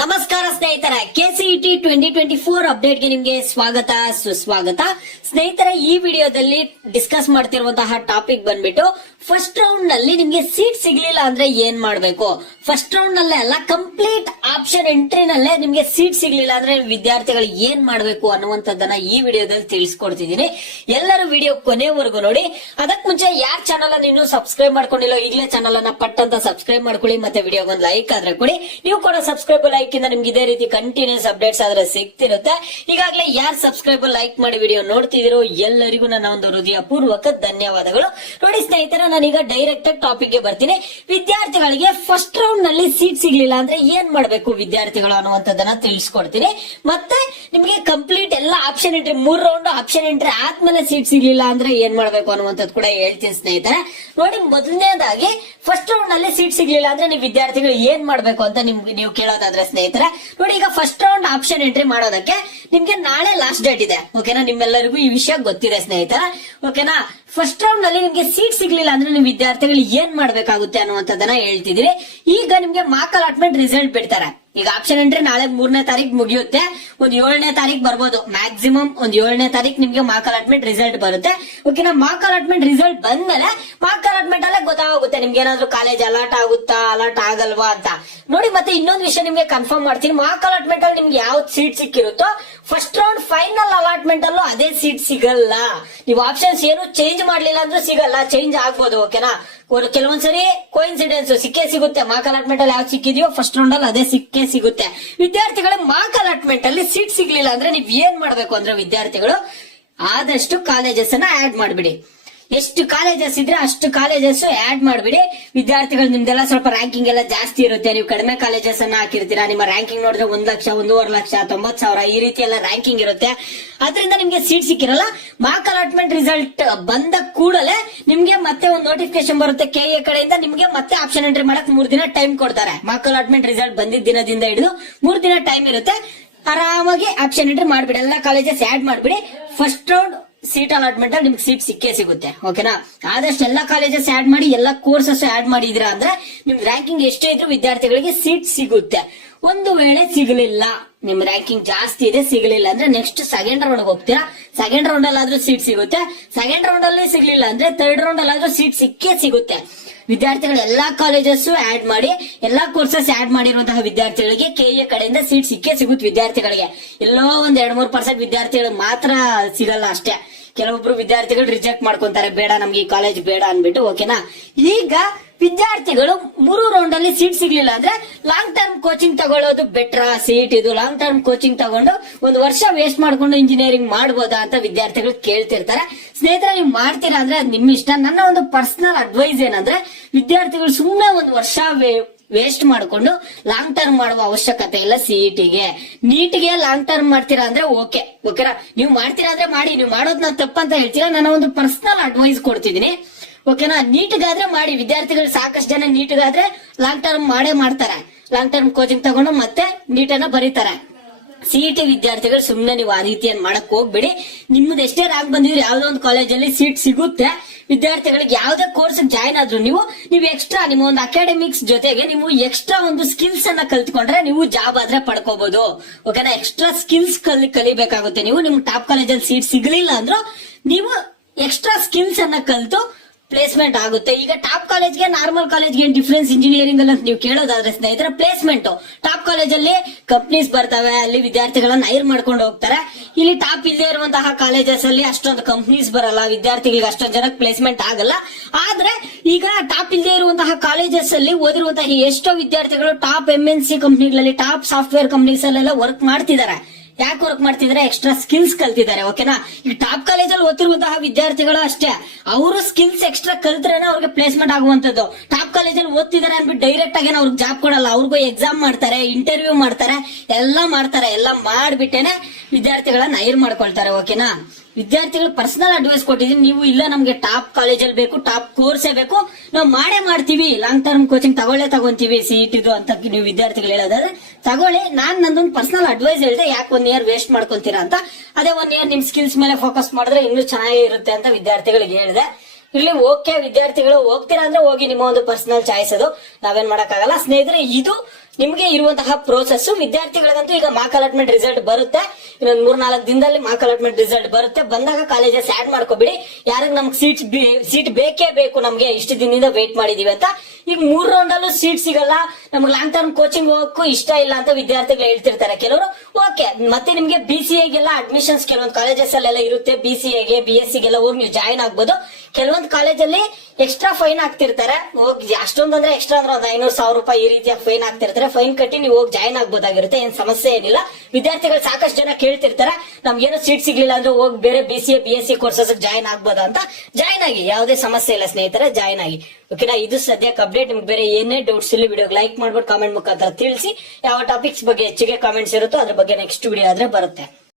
ನಮಸ್ಕಾರ ಸ್ನೇಹಿತರ, KCET 2024 ಅಪ್ಡೇಟ್ಗೆ ನಿಮ್ಗೆ ಸ್ವಾಗತ ಸುಸ್ವಾಗತ. ಸ್ನೇಹಿತರ, ಈ ವಿಡಿಯೋದಲ್ಲಿ ಡಿಸ್ಕಸ್ ಮಾಡ್ತಿರುವಂತಹ ಟಾಪಿಕ್ ಬಂದ್ಬಿಟ್ಟು ಫಸ್ಟ್ ರೌಂಡ್ ನಲ್ಲಿ ನಿಮ್ಗೆ ಸೀಟ್ ಸಿಗ್ಲಿಲ್ಲ ಅಂದ್ರೆ ಏನ್ ಮಾಡ್ಬೇಕು. ಫಸ್ಟ್ ರೌಂಡ್ ನಲ್ಲೇ ಅಲ್ಲ, ಕಂಪ್ಲೀಟ್ ಆಪ್ಷನ್ ಎಂಟ್ರಿ ನಲ್ಲೇ ನಿಮ್ಗೆ ಸೀಟ್ ಸಿಗ್ಲಿಲ್ಲ ಅಂದ್ರೆ ವಿದ್ಯಾರ್ಥಿಗಳು ಏನ್ ಮಾಡ್ಬೇಕು ಅನ್ನುವಂಥದ್ದನ್ನ ಈ ವಿಡಿಯೋದಲ್ಲಿ ತಿಳಿಸ್ಕೊಡ್ತಿದ್ದೀನಿ. ಎಲ್ಲರೂ ವಿಡಿಯೋ ಕೊನೆವರೆಗೂ ನೋಡಿ. ಅದಕ್ ಮುಂಚೆ ಯಾರ್ ಚಾನಲ್ ಅನ್ನು ಇನ್ನೂ ಸಬ್ಸ್ಕ್ರೈಬ್ ಮಾಡ್ಕೊಂಡಿಲ್ಲ, ಈಗಲೇ ಚಾನಲ್ ಅನ್ನ ಪಟ್ ಅಂತ ಸಬ್ಸ್ಕ್ರೈಬ್ ಮಾಡ್ಕೊಳ್ಳಿ. ಮತ್ತೆ ವಿಡಿಯೋಗೊಂದು ಲೈಕ್ ಆದ್ರೆ ಕೊಡಿ. ನೀವು ಕೂಡ ಸಬ್ಸ್ಕ್ರೈಬ್ ಲೈಕ್ ಇಂದ ನಿಮ್ಗೆ ಇದೇ ರೀತಿ ಕಂಟಿನ್ಯೂಸ್ ಅಪ್ಡೇಟ್ಸ್ ಆದ್ರೆ ಸಿಗ್ತಿರುತ್ತೆ. ಈಗಾಗಲೇ ಯಾರು ಸಬ್ಸ್ಕ್ರೈಬ್ ಲೈಕ್ ಮಾಡಿ ವಿಡಿಯೋ ನೋಡ್ತಿದ್ದೀರೋ ಎಲ್ಲರಿಗೂ ನನ್ನ ಒಂದು ಹೃದಯ ಪೂರ್ವಕ ಧನ್ಯವಾದಗಳು. ನೋಡಿ ಸ್ನೇಹಿತರೆ, ನಾನೀಗ ಡೈರೆಕ್ಟ್ ಟಾಪಿಕ್ ಗೆ ಬರ್ತೀನಿ. ವಿದ್ಯಾರ್ಥಿಗಳಿಗೆ ಫಸ್ಟ್ ರೌಂಡ್ ನಲ್ಲಿ ಸೀಟ್ ಸಿಗ್ಲಿಲ್ಲ ಅಂದ್ರೆ ಏನ್ ಮಾಡ್ಬೇಕು ವಿದ್ಯಾರ್ಥಿಗಳು ಅನ್ನುವಂಥದ್ದನ್ನ ತಿಳಿಸ್ಕೊಡ್ತೀನಿ. ಮತ್ತೆ ನಿಮ್ಗೆ ಕಂಪ್ಲೀಟ್ ಎಲ್ಲ option entry 3 round option entry ಆದ್ಮೇಲೆ ಸೀಟ್ ಸಿಗ್ಲಿಲ್ಲ ಅಂದ್ರೆ ಏನ್ ಮಾಡ್ಬೇಕು ಅನ್ನುವಂಥದ್ದು ಕೂಡ ಹೇಳ್ತೀನಿ ಸ್ನೇಹಿತರೆ. ನೋಡಿ, ಮೊದಲನೇದಾಗಿ ಫಸ್ಟ್ ರೌಂಡ್ ನಲ್ಲಿ ಸೀಟ್ ಸಿಗ್ಲಿಲ್ಲ ಅಂದ್ರೆ ನೀವು ವಿದ್ಯಾರ್ಥಿಗಳು ಏನ್ ಮಾಡ್ಬೇಕು ಅಂತ ನೀವು ಕೇಳೋದಾದ್ರೆ ಸ್ನೇಹಿತರೆ, ನೋಡಿ ಈಗ ಫಸ್ಟ್ ರೌಂಡ್ ಆಪ್ಷನ್ ಎಂಟ್ರಿ ಮಾಡೋದಕ್ಕೆ ನಿಮ್ಗೆ ನಾಳೆ ಲಾಸ್ಟ್ ಡೇಟ್ ಇದೆ. ಓಕೆನಾ, ನಿಮ್ಮೆಲ್ಲರಿಗೂ ಈ ವಿಷಯ ಗೊತ್ತಿದೆ ಸ್ನೇಹಿತರೆ. ಓಕೆನಾ, ಫಸ್ಟ್ ರೌಂಡ್ ನಲ್ಲಿ ನಿಮ್ಗೆ ಸೀಟ್ ಸಿಗ್ಲಿಲ್ಲ ಅಂದ್ರೆ ನೀವು ವಿದ್ಯಾರ್ಥಿಗಳು ಏನ್ ಮಾಡ್ಬೇಕಾಗುತ್ತೆ ಅನ್ನುವಂಥದ್ದನ್ನ ಹೇಳ್ತಿದ್ರಿ. ಈಗ ನಿಮ್ಗೆ ಮಾರ್ಕ್ ಅಲಾಟ್ಮೆಂಟ್ ರಿಸಲ್ಟ್ ಬಿಡ್ತಾರೆ. ಈಗ ಆಪ್ಷನ್ ಎಂಟ್ರಿ ನಾಳೆ 3ನೇ ತಾರೀಕು ಮುಗಿಯುತ್ತೆ. ಒಂದ್ 7ನೇ ತಾರೀಕು ಬರ್ಬೋದು, ಮ್ಯಾಕ್ಸಿಮಮ್ ಒಂದ್ 7ನೇ ತಾರೀಕು ನಿಮ್ಗೆ ಮಾರ್ಕ್ ಅಲಾಟ್ಮೆಂಟ್ ರಿಸಲ್ಟ್ ಬರುತ್ತೆ. ಓಕೆನಾ, ಮಾರ್ಕ್ ಅಲಾಟ್ಮೆಂಟ್ ರಿಸಲ್ಟ್ ಬಂದ್ಮೇಲೆ ಮಾರ್ಕ್ ಅಲಾಟ್ಮೆಂಟ್ ಅಲ್ಲೇ ಗೊತ್ತಾಗುತ್ತೆ ನಿಮ್ಗೆ ಏನಾದ್ರು ಕಾಲೇಜ್ ಅಲಾಟ್ ಆಗುತ್ತಾ ಅಲಾಟ್ ಆಗಲ್ವಾ ಅಂತ. ನೋಡಿ, ಮತ್ತೆ ಇನ್ನೊಂದು ವಿಷಯ ನಿಮ್ಗೆ ಕನ್ಫರ್ಮ್ ಮಾಡ್ತೀನಿ. ಮಾರ್ಕ್ ಅಲಾಟ್ಮೆಂಟ್ ಅಲ್ಲಿ ನಿಮ್ಗೆ ಯಾವ್ದು ಸೀಟ್ ಸಿಕ್ಕಿರುತ್ತೋ ಫಸ್ಟ್ ರೌಂಡ್ ಫೈನಲ್ ಅಲಾಟ್ಮೆಂಟ್ ಅಲ್ಲೂ ಅದೇ ಸೀಟ್ ಸಿಗಲ್ಲ. ನೀವು ಆಪ್ಷನ್ಸ್ ಏನು ಚೇಂಜ್ ಮಾಡ್ಲಿಲ್ಲ ಅಂದ್ರೂ ಸಿಗಲ್ಲ, ಚೇಂಜ್ ಆಗ್ಬೋದು. ಓಕೆನಾ, ಕೆಲವೊಂದ್ಸರಿ ಕೋಇನ್ಸಿಡೆನ್ಸ್ ಸಿಕ್ಕೇ ಸಿಗುತ್ತೆ. ಮಾರ್ಕ್ ಅಲಾಟ್ಮೆಂಟ್ ಅಲ್ಲಿ ಯಾವ್ದು ಸಿಕ್ಕಿದೆಯೋ ಫಸ್ಟ್ ರೌಂಡ್ ಅಲ್ಲಿ ಅದೇ ಸಿಕ್ಕೇ ಸಿಗುತ್ತೆ. ವಿದ್ಯಾರ್ಥಿಗಳ ಮಾರ್ಕ್ ಅಲಾಟ್ಮೆಂಟ್ ಅಲ್ಲಿ ಸೀಟ್ ಸಿಗ್ಲಿಲ್ಲ ಅಂದ್ರೆ ನೀವ್ ಏನ್ ಮಾಡ್ಬೇಕು ಅಂದ್ರೆ ವಿದ್ಯಾರ್ಥಿಗಳು ಆದಷ್ಟು ಕಾಲೇಜಸ್ ಅನ್ನ ಆಡ್ ಮಾಡ್ಬಿಡಿ. ಎಷ್ಟು ಕಾಲೇಜಸ್ ಇದ್ರೆ ಅಷ್ಟು ಕಾಲೇಜಸ್ ಆಡ್ ಮಾಡ್ಬಿಡಿ. ವಿದ್ಯಾರ್ಥಿಗಳು ನಿಮ್ದೆಲ್ಲ ಸ್ವಲ್ಪ ರ್ಯಾಂಕಿಂಗ್ ಎಲ್ಲ ಜಾಸ್ತಿ ಇರುತ್ತೆ. ನೀವು ಕಡಿಮೆ ಕಾಲೇಜಸ್ ಅನ್ನ ಹಾಕಿರ್ತೀರಾ. ನಿಮ್ಮ ರ್ಯಾಂಕಿಂಗ್ ನೋಡಿದ್ರೆ 1 ಲಕ್ಷ, 1.5 ಲಕ್ಷ, 90,000 ಈ ರೀತಿ ಎಲ್ಲ ರ್ಯಾಂಕಿಂಗ್ ಇರುತ್ತೆ. ಅದರಿಂದ ನಿಮ್ಗೆ ಸೀಟ್ ಸಿಕ್ಕಿರಲ್ಲ. ಮಾರ್ಕ್ ಅಲಾಟ್ಮೆಂಟ್ ರಿಸಲ್ಟ್ ಬಂದ ಕೂಡಲೇ ನಿಮ್ಗೆ ಮತ್ತೆ ಒಂದು ನೋಟಿಫಿಕೇಶನ್ ಬರುತ್ತೆ KA ಕಡೆಯಿಂದ. ನಿಮ್ಗೆ ಮತ್ತೆ ಆಪ್ಷನ್ ಎಂಟ್ರಿ ಮಾಡಕ್ 3 ದಿನ ಟೈಮ್ ಕೊಡ್ತಾರೆ. ಮಾರ್ಕ್ ಅಲಾಟ್ಮೆಂಟ್ ರಿಸಲ್ಟ್ ಬಂದಿದ್ದ ದಿನದಿಂದ ಹಿಡಿದು 3 ದಿನ ಟೈಮ್ ಇರುತ್ತೆ. ಆರಾಮಾಗಿ ಆಪ್ಷನ್ ಎಂಟ್ರಿ ಮಾಡ್ಬಿಡಿ. ಎಲ್ಲ ಕಾಲೇಜಸ್ ಆಡ್ ಮಾಡ್ಬಿಡಿ. ಫಸ್ಟ್ ರೌಂಡ್ ಸೀಟ್ ಅಲಾಟ್ಮೆಂಟ್ ಅಲ್ಲಿ ನಿಮ್ಗೆ ಸೀಟ್ ಸಿಕ್ಕೇ ಸಿಗುತ್ತೆ. ಓಕೆನಾ, ಆದಷ್ಟು ಎಲ್ಲಾ ಕಾಲೇಜಸ್ ಆಡ್ ಮಾಡಿ, ಎಲ್ಲಾ ಕೋರ್ಸಸ್ ಆಡ್ ಮಾಡಿದಿರಾ ಅಂದ್ರೆ ನಿಮ್ ರ್ಯಾಂಕಿಂಗ್ ಎಷ್ಟೇ ಇದ್ರು ವಿದ್ಯಾರ್ಥಿಗಳಿಗೆ ಸೀಟ್ ಸಿಗುತ್ತೆ. ಒಂದು ವೇಳೆ ಸಿಗಲಿಲ್ಲ, ನಿಮ್ ರ್ಯಾಂಕಿಂಗ್ ಜಾಸ್ತಿ ಇದೆ, ಸಿಗಲಿಲ್ಲ ಅಂದ್ರೆ ನೆಕ್ಸ್ಟ್ ಸೆಕೆಂಡ್ ರೌಂಡ್ ಹೋಗ್ತೀರಾ. ಸೆಕೆಂಡ್ ರೌಂಡ್ ಅಲ್ಲಾದ್ರೂ ಸೀಟ್ ಸಿಗುತ್ತೆ. ಸೆಕೆಂಡ್ ರೌಂಡ್ ಅಲ್ಲಿ ಸಿಗ್ಲಿಲ್ಲ ಅಂದ್ರೆ ಥರ್ಡ್ ರೌಂಡ್ ಅಲ್ಲಾದ್ರೂ ಸೀಟ್ ಸಿಕ್ಕೇ ಸಿಗುತ್ತೆ. ವಿದ್ಯಾರ್ಥಿಗಳು ಎಲ್ಲಾ ಕಾಲೇಜಸ್ ಆಡ್ ಮಾಡಿ, ಎಲ್ಲಾ ಕೋರ್ಸಸ್ ಆಡ್ ಮಾಡಿರುವಂತಹ ವಿದ್ಯಾರ್ಥಿಗಳಿಗೆ KA ಕಡೆಯಿಂದ ಸೀಟ್ ಸಿಕ್ಕೇ ಸಿಗುತ್ತೆ. ವಿದ್ಯಾರ್ಥಿಗಳಿಗೆ ಎಲ್ಲೋ ಒಂದ್ 2-3% ವಿದ್ಯಾರ್ಥಿಗಳು ಮಾತ್ರ ಸಿಗಲ್ಲ ಅಷ್ಟೇ. ಕೆಲವೊಬ್ರು ವಿದ್ಯಾರ್ಥಿಗಳು ರಿಜೆಕ್ಟ್ ಮಾಡ್ಕೊಂತಾರೆ, ಬೇಡ ನಮ್ಗೆ ಈ ಕಾಲೇಜ್ ಬೇಡ ಅನ್ಬಿಟ್ಟು. ಓಕೆನಾ, ಈಗ ವಿದ್ಯಾರ್ಥಿಗಳು 3 ರೌಂಡ್ ಅಲ್ಲಿ ಸೀಟ್ ಸಿಗ್ಲಿಲ್ಲ ಅಂದ್ರೆ ಲಾಂಗ್ ಟರ್ಮ್ ಕೋಚಿಂಗ್ ತಗೊಳ್ಳೋದು ಬೆಟ್ರಾ ಸೀಟ್ ಇದು. ಲಾಂಗ್ ಟರ್ಮ್ ಕೋಚಿಂಗ್ ತಗೊಂಡು 1 ವರ್ಷ ವೇಸ್ಟ್ ಮಾಡ್ಕೊಂಡು ಇಂಜಿನಿಯರಿಂಗ್ ಮಾಡ್ಬೋದಾ ಅಂತ ವಿದ್ಯಾರ್ಥಿಗಳು ಕೇಳ್ತಿರ್ತಾರೆ. ಸ್ನೇಹಿತರೆ, ನೀವು ಮಾಡ್ತೀರಾ ಅಂದ್ರೆ ಅದ್ ನಿಮ್ ಇಷ್ಟ. ನನ್ನ ಒಂದು ಪರ್ಸನಲ್ ಅಡ್ವೈಸ್ ಏನಂದ್ರೆ ವಿದ್ಯಾರ್ಥಿಗಳು ಸುಮ್ಮನೆ 1 ವರ್ಷ ವೇಸ್ಟ್ ಮಾಡ್ಕೊಂಡು ಲಾಂಗ್ ಟರ್ಮ್ ಮಾಡುವ ಅವಶ್ಯಕತೆ ಇಲ್ಲ. CET-ಗೆ ನೀಟ್ಗೆ ಲಾಂಗ್ ಟರ್ಮ್ ಮಾಡ್ತೀರಾ ಅಂದ್ರೆ ಓಕೆನಾ, ನೀವು ಮಾಡ್ತೀರಾ ಅಂದ್ರೆ ಮಾಡಿ. ನೀವು ಮಾಡೋದ್ ನಾನು ತಪ್ಪಂತ ಹೇಳ್ತೀರಾ, ನನ್ನ ಒಂದು ಪರ್ಸನಲ್ ಅಡ್ವೈಸ್ ಕೊಡ್ತಿದ್ದೀನಿ. ಓಕೆನಾ, ನೀಟ್ಗಾದ್ರೆ ಮಾಡಿ. ವಿದ್ಯಾರ್ಥಿಗಳು ಸಾಕಷ್ಟು ಜನ ನೀಟ್ಗಾದ್ರೆ ಲಾಂಗ್ ಟರ್ಮ್ ಮಾಡ್ತಾರೆ. ಲಾಂಗ್ ಟರ್ಮ್ ಕೋಚಿಂಗ್ ತಗೊಂಡು ಮತ್ತೆ ನೀಟನ್ನ ಬರೀತಾರೆ. CET ವಿದ್ಯಾರ್ಥಿಗಳು ಸುಮ್ನೆ ನೀವು ಆ ರೀತಿಯನ್ನು ಮಾಡಕ್ ಹೋಗ್ಬಿಡಿ. ನಿಮ್ದು ಎಷ್ಟೇ ರ್ಯಾಂಕ್ ಬಂದಿದ್ರೆ ಯಾವ್ದೋ ಒಂದು ಕಾಲೇಜಲ್ಲಿ ಸೀಟ್ ಸಿಗುತ್ತೆ. ವಿದ್ಯಾರ್ಥಿಗಳಿಗೆ ಯಾವ್ದೇ ಕೋರ್ಸ್ ಜಾಯ್ನ್ ಆದ್ರೂ ನೀವು ಎಕ್ಸ್ಟ್ರಾ ನಿಮ್ಮ ಒಂದು ಅಕಾಡೆಮಿಕ್ಸ್ ಜೊತೆಗೆ ನೀವು ಎಕ್ಸ್ಟ್ರಾ ಒಂದು ಸ್ಕಿಲ್ಸ್ ಅನ್ನ ಕಲ್ತ್ಕೊಂಡ್ರೆ ನೀವು ಜಾಬ್ ಆದ್ರೆ ಪಡ್ಕೋಬಹುದು. ಓಕೆನಾ, ಎಕ್ಸ್ಟ್ರಾ ಸ್ಕಿಲ್ಸ್ ಕಲಿಬೇಕಾಗುತ್ತೆ. ನೀವು ನಿಮ್ ಟಾಪ್ ಕಾಲೇಜಲ್ಲಿ ಸೀಟ್ ಸಿಗ್ಲಿಲ್ಲ ಅಂದ್ರೂ ನೀವು ಎಕ್ಸ್ಟ್ರಾ ಸ್ಕಿಲ್ಸ್ ಅನ್ನ ಕಲ್ತು ಪ್ಲೇಸ್ಮೆಂಟ್ ಆಗುತ್ತೆ. ಈಗ ಟಾಪ್ ಕಾಲೇಜ್ಗೆ ನಾರ್ಮಲ್ ಕಾಲೇಜ್ಗೆ ಏನ್ ಡಿಫ್ರೆನ್ಸ್ ಇಂಜಿನಿಯರಿಂಗ್ ಅಲ್ಲಿ ಅಂತ ನೀವು ಕೇಳೋದಾದ್ರೆ ಸ್ನೇಹಿತರೆ, ಪ್ಲೇಸ್ಮೆಂಟ್ ಟಾಪ್ ಕಾಲೇಜಲ್ಲಿ ಕಂಪ್ನೀಸ್ ಬರ್ತವೆ, ಅಲ್ಲಿ ವಿದ್ಯಾರ್ಥಿಗಳನ್ನ ಹೈರ್ ಮಾಡ್ಕೊಂಡು ಹೋಗ್ತಾರೆ. ಇಲ್ಲಿ ಟಾಪ್ ಇಲ್ಲದೆ ಇರುವಂತಹ ಕಾಲೇಜಸ್ ಅಲ್ಲಿ ಅಷ್ಟೊಂದು ಕಂಪ್ನೀಸ್ ಬರಲ್ಲ, ವಿದ್ಯಾರ್ಥಿಗಳಿಗೆ ಅಷ್ಟೊಂದು ಜನಕ್ಕೆ ಪ್ಲೇಸ್ಮೆಂಟ್ ಆಗಲ್ಲ. ಆದ್ರೆ ಈಗ ಟಾಪ್ ಇಲ್ಲದೆ ಇರುವಂತಹ ಕಾಲೇಜಸ್ ಅಲ್ಲಿ ಓದಿರುವಂತಹ ಎಷ್ಟೋ ವಿದ್ಯಾರ್ಥಿಗಳು ಟಾಪ್ MNC ಕಂಪ್ನಿಗಳಲ್ಲಿ, ಟಾಪ್ ಸಾಫ್ಟ್ವೇರ್ ಕಂಪ್ನೀಸ್ ಅಲ್ಲೆಲ್ಲ ವರ್ಕ್ ಮಾಡ್ತಿದ್ದಾರೆ. ಯಾಕೆ ವರ್ಕ್ ಮಾಡ್ತಿದ್ದಾರೆ? ಎಕ್ಸ್ಟ್ರಾ ಸ್ಕಿಲ್ಸ್ ಕಲ್ತಿದ್ದಾರೆ. ಓಕೆನಾ, ಈಗ ಟಾಪ್ ಕಾಲೇಜಲ್ಲಿ ಓದ್ತಿರುವಂತಹ ವಿದ್ಯಾರ್ಥಿಗಳು ಅಷ್ಟೇ, ಅವರು ಸ್ಕಿಲ್ಸ್ ಎಕ್ಸ್ಟ್ರಾ ಕಲ್ತ್ರೇನೆ ಅವ್ರಿಗೆ ಪ್ಲೇಸ್ಮೆಂಟ್ ಆಗುವಂತದ್ದು. ಟಾಪ್ ಕಾಲೇಜಲ್ಲಿ ಓದ್ತಿದ್ದಾರೆ ಅನ್ಬಿಟ್ಟು ಡೈರೆಕ್ಟ್ ಆಗಿ ಅವ್ರಿಗೆ ಜಾಬ್ ಕೊಡಲ್ಲ. ಅವ್ರಿಗೂ ಎಕ್ಸಾಮ್ ಮಾಡ್ತಾರೆ, ಇಂಟರ್ವ್ಯೂ ಮಾಡ್ತಾರೆ, ಎಲ್ಲ ಮಾಡ್ಬಿಟ್ಟೇನೆ ವಿದ್ಯಾರ್ಥಿಗಳನ್ನ ಹೈರ್ ಮಾಡ್ಕೊಳ್ತಾರೆ. ಓಕೆನಾ, ವಿದ್ಯಾರ್ಥಿಗಳು ಪರ್ಸನಲ್ ಅಡ್ವೈಸ್ ಕೊಟ್ಟಿದ್ದೀನಿ. ನೀವು ಇಲ್ಲ ನಮ್ಗೆ ಟಾಪ್ ಕಾಲೇಜಲ್ಲಿ ಬೇಕು, ಟಾಪ್ ಕೋರ್ಸೇ ಬೇಕು, ನಾವು ಮಾಡ್ತೀವಿ, ಲಾಂಗ್ ಟರ್ಮ್ ಕೋಚಿಂಗ್ ತಗೊಂತೀವಿ CET ಅಂತ ನೀವು ವಿದ್ಯಾರ್ಥಿಗಳು ಹೇಳೋದಾದ್ರೆ ತಗೊಳ್ಳಿ. ನಾನ್ ನಂದೊಂದು ಪರ್ಸನಲ್ ಅಡ್ವೈಸ್ ಹೇಳಿದೆ, ಯಾಕೆ 1 ಇಯರ್ ವೇಸ್ಟ್ ಮಾಡ್ಕೊಂತೀರಾ ಅಂತ. ಅದೇ 1 ಇಯರ್ ನಿಮ್ ಸ್ಕಿಲ್ಸ್ ಮೇಲೆ ಫೋಕಸ್ ಮಾಡಿದ್ರೆ ಇನ್ನೂ ಚೆನ್ನಾಗಿ ಇರುತ್ತೆ ಅಂತ ವಿದ್ಯಾರ್ಥಿಗಳಿಗೆ ಹೇಳಿದೆ. ಇಲ್ಲಿ ವಿದ್ಯಾರ್ಥಿಗಳು ಹೋಗ್ತೀರಾ ಅಂದ್ರೆ ಹೋಗಿ, ನಿಮ್ಮ ಒಂದು ಪರ್ಸನಲ್ ಚಾಯ್ಸ್ ಅದು, ನಾವೇನ್ ಮಾಡಕ್ಕಾಗಲ್ಲ. ಸ್ನೇಹಿತರೆ, ಇದು ನಿಮ್ಗೆ ಇರುವಂತಹ ಪ್ರೋಸೆಸ್. ವಿದ್ಯಾರ್ಥಿಗಳಿಗಂತೂ ಈಗ ಮಾರ್ಕ್ ಅಲಾಟ್ಮೆಂಟ್ ರಿಸಲ್ಟ್ ಬರುತ್ತೆ, ಇನ್ನೊಂದ್ 3-4 ದಿನದಲ್ಲಿ ಮಾರ್ಕ್ ಅಲಾಟ್ಮೆಂಟ್ ರಿಸಲ್ಟ್ ಬರುತ್ತೆ. ಬಂದಾಗ ಕಾಲೇಜಸ್ ಆಡ್ ಮಾಡ್ಕೋಬಿಡಿ. ಯಾರಿಗೆ ನಮ್ಗೆ ಸೀಟ್ ಬೇಕೇ ಬೇಕು, ನಮ್ಗೆ ಇಷ್ಟು ದಿನದಿಂದ ವೇಟ್ ಮಾಡಿದೀವಿ ಅಂತ. ಈಗ 3 ರೌಂಡ್ ಅಲ್ಲೂ ಸೀಟ್ ಸಿಗಲ್ಲ, ನಮ್ಗೆ ಲಾಂಗ್ ಟರ್ಮ್ ಕೋಚಿಂಗ್ ಹೋಗಕ್ಕೂ ಇಷ್ಟ ಇಲ್ಲ ಅಂತ ವಿದ್ಯಾರ್ಥಿಗಳು ಹೇಳ್ತಿರ್ತಾರೆ ಕೆಲವರು. ಓಕೆ, ಮತ್ತೆ ನಿಮ್ಗೆ BCAಗೆಲ್ಲ ಅಡ್ಮಿಷನ್ಸ್ ಕೆಲವೊಂದು ಕಾಲೇಜಸ್ ಅಲ್ಲೆಲ್ಲ ಇರುತ್ತೆ. BCAಗೆ BSc ಗೆಲ್ಲ ಹೋಗಿ ನೀವು ಜಾಯಿನ್ ಆಗ್ಬೋದು. ಕೆಲವೊಂದು ಕಾಲೇಜಲ್ಲಿ ಎಕ್ಸ್ಟ್ರಾ ಫೈನ್ ಹಾಕ್ತಿರ್ತಾರೆ. ಹೋಗಿ ಅಷ್ಟೊಂದಂದ್ರೆ ಎಕ್ಸ್ಟ್ರಾ ಅಂದ್ರೆ ಒಂದು 500,000 ರೂಪಾಯಿ ಈ ರೀತಿಯ ಫೈನ್ ಹಾಕ್ತಿರ್ತಾರೆ. ಫೈನ್ ಕಟ್ಟಿ ನೀವು ಹೋಗಿ ಜಾಯಿನ್ ಆಗ್ಬೋದಾಗಿರುತ್ತೆ, ಏನ್ ಸಮಸ್ಯೆ ಏನಿಲ್ಲ. ವಿದ್ಯಾರ್ಥಿಗಳು ಸಾಕಷ್ಟು ಜನ ಕೇಳ್ತಿರ್ತಾರೆ, ನಮ್ಗೇನೋ ಸೀಟ್ ಸಿಗ್ಲಿಲ್ಲ ಅಂದ್ರೆ ಹೋಗಿ ಬೇರೆ BCA BSc ಕೋರ್ಸಸ್ ಜಾಯಿನ್ ಆಗ್ಬೋದಾ ಅಂತ. ಜಾಯಿನ್ ಆಗಿ, ಯಾವುದೇ ಸಮಸ್ಯೆ ಇಲ್ಲ ಸ್ನೇಹಿತರೆ, ಜಾಯಿನ್ ಆಗಿ. ಓಕೆನಾ, ಇದು ಸದ್ಯಕ್ಕೆ ಅಪ್ಡೇಟ್. ನಿಮ್ಗೆ ಬೇರೆ ಏನೇ ಡೌಟ್ಸ್ ಇಲ್ಲಿ ವಿಡಿಯೋಗೆ ಲೈಕ್ ಮಾಡ್ಬಿಟ್ಟು ಕಾಮೆಂಟ್ ಮುಖಾಂತರ ತಿಳಿಸಿ. ಯಾವ ಟಾಪಿಕ್ಸ್ ಬಗ್ಗೆ ಹೆಚ್ಚಿಗೆ ಕಾಮೆಂಟ್ಸ್ ಇರುತ್ತೋ ಅದ್ರ ಬಗ್ಗೆ ನೆಕ್ಸ್ಟ್ ವಿಡಿಯೋ ಆದ್ರೆ ಬರುತ್ತೆ.